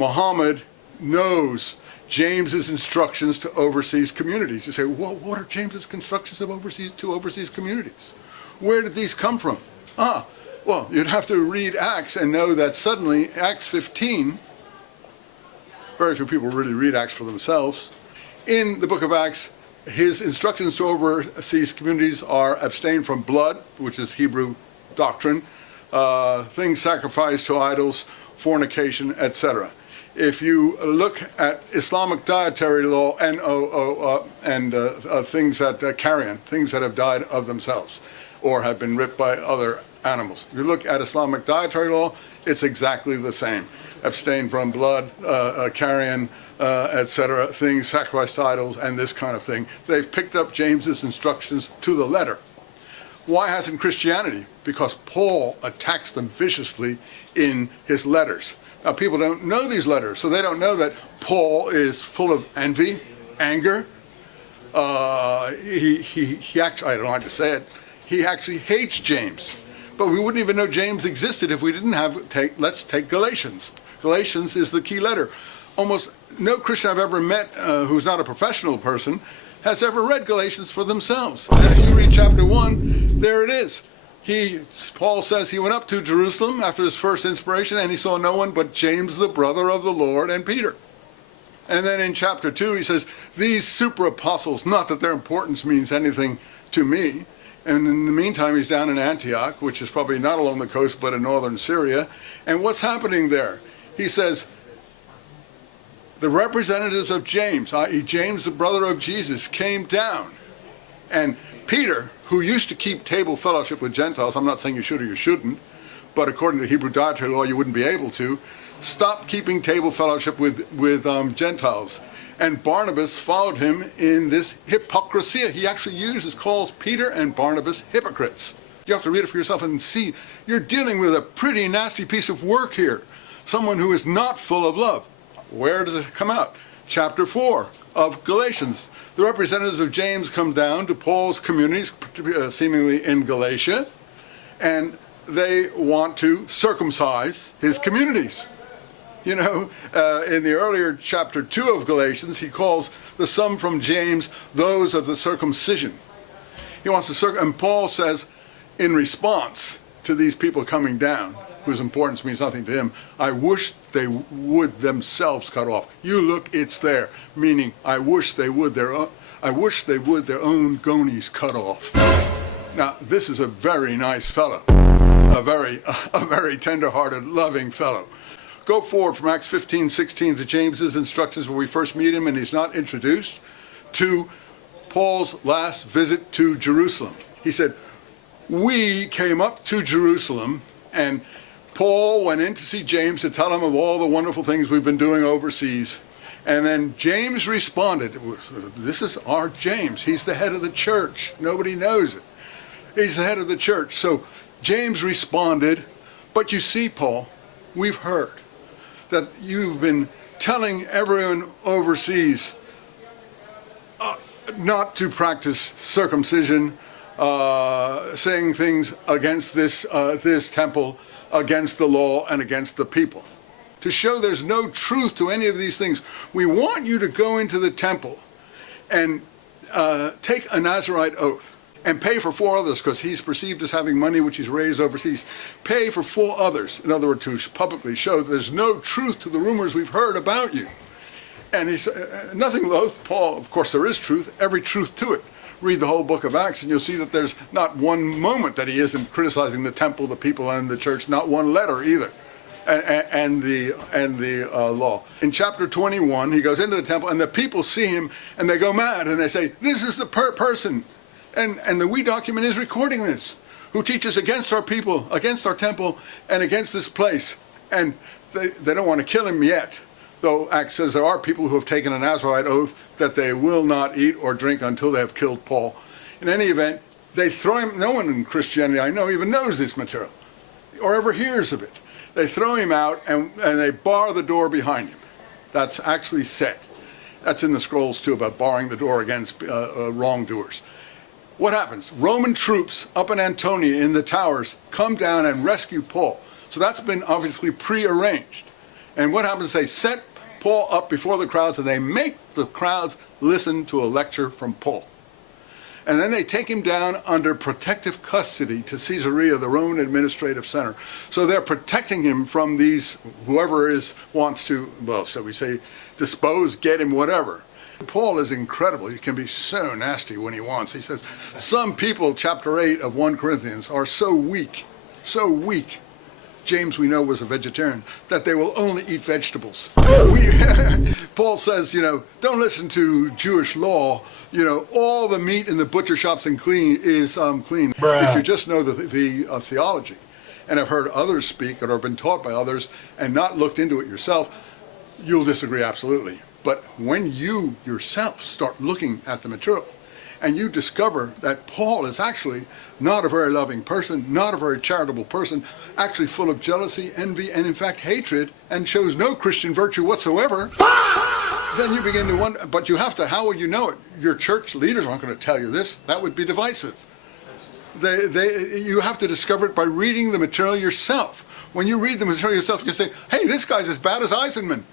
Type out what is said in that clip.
Muhammad knows James's instructions to overseas communities. You say, well, what are James's instructions to overseas communities? Where did these come from? Well, you'd have to read Acts and know that suddenly Acts 15, very few people really read Acts for themselves. In the book of Acts, his instructions to overseas communities are abstain from blood, which is Hebrew doctrine, things sacrificed to idols, fornication, etc. If you look at Islamic dietary law and things that carrion, things that have died of themselves or have been ripped by other animals. If you look at Islamic dietary law, it's exactly the same. Abstain from blood, carrion, etc., things sacrificed to idols, and this kind of thing. They've picked up James's instructions to the letter. Why hasn't Christianity? Because Paul attacks them viciously in his letters. Now, people don't know these letters, so they don't know that Paul is full of envy, anger. He actually, I don't like to say it, he actually hates James. But we wouldn't even know James existed if we didn't let's take Galatians. Galatians is the key letter. Almost no Christian I've ever met who's not a professional person has ever read Galatians for themselves. And if you read chapter 1, there it is. Paul says he went up to Jerusalem after his first inspiration, and he saw no one but James, the brother of the Lord, and Peter. And then in chapter 2, he says, these super apostles, not that their importance means anything to me. And in the meantime, he's down in Antioch, which is probably not along the coast, but in northern Syria. And what's happening there? He says, the representatives of James, i.e. James, the brother of Jesus, came down. And Peter, who used to keep table fellowship with Gentiles, I'm not saying you should or you shouldn't, but according to Hebrew dietary law, you wouldn't be able to, stopped keeping table fellowship with Gentiles. And Barnabas followed him in this hypocrisy. He actually calls Peter and Barnabas hypocrites. You have to read it for yourself and see, you're dealing with a pretty nasty piece of work here. Someone who is not full of love. Where does it come out? Chapter 4 of Galatians. The representatives of James come down to Paul's communities, seemingly in Galatia, and they want to circumcise his communities. You know, in the earlier chapter 2 of Galatians, he calls the some from James those of the circumcision. He wants to and Paul says, in response to these people coming down, whose importance means nothing to him, I wish they would themselves cut off. You look, it's there, meaning I wish they would their own gonies cut off. Now, this is a very nice fellow, a very tender-hearted, loving fellow. Go forward from Acts 15:16 to James's instructions where we first meet him and he's not introduced, to Paul's last visit to Jerusalem. He said, we came up to Jerusalem, and Paul went in to see James to tell him of all the wonderful things we've been doing overseas. And then James responded, this is our James. He's the head of the church. Nobody knows it. He's the head of the church. So James responded, but you see, Paul, we've heard that you've been telling everyone overseas not to practice circumcision, saying things against this temple, against the law, and against the people. To show there's no truth to any of these things, we want you to go into the temple and take a Nazirite oath and pay for 4 others, because he's perceived as having money which he's raised overseas. Pay for 4 others, in other words, to publicly show that there's no truth to the rumors we've heard about you. And he's nothing loath, Paul, of course there is truth, every truth to it. Read the whole book of Acts and you'll see that there's not one moment that he isn't criticizing the temple, the people, and the church, not one letter either. And the law. In chapter 21, he goes into the temple and the people see him and they go mad and they say, this is the person. And the We document is recording this, who teaches against our people, against our temple, and against this place. And they don't want to kill him yet, though Acts says there are people who have taken a Nazirite oath that they will not eat or drink until they have killed Paul. In any event, they throw him. No one in Christianity I know even knows this material or ever hears of it. They throw him out and they bar the door behind him. That's actually said. That's in the scrolls too, about barring the door against wrongdoers. What happens? Roman troops up in Antonia in the towers come down and rescue Paul. So that's been obviously prearranged. And what happens? They set Paul up before the crowds, and they make the crowds listen to a lecture from Paul. And then they take him down under protective custody to Caesarea, the Roman administrative center. So they're protecting him from these, whoever wants to, well, shall we say, dispose, get him, whatever. Paul is incredible. He can be so nasty when he wants. He says, some people, chapter 8 of 1 Corinthians, are so weak, James, we know, was a vegetarian, that they will only eat vegetables. Paul says, don't listen to Jewish law. All the meat in the butcher shops is clean. If you just know the theology, and have heard others speak or have been taught by others and not looked into it yourself, you'll disagree absolutely. But when you yourself start looking at the material, and you discover that Paul is actually not a very loving person, not a very charitable person, actually full of jealousy, envy, and in fact hatred, and shows no Christian virtue whatsoever, then you begin to wonder, but you have to, how will you know it? Your church leaders aren't going to tell you this. That would be divisive. You have to discover it by reading the material yourself. When you read the material yourself, you can say, hey, this guy's as bad as Eisenman.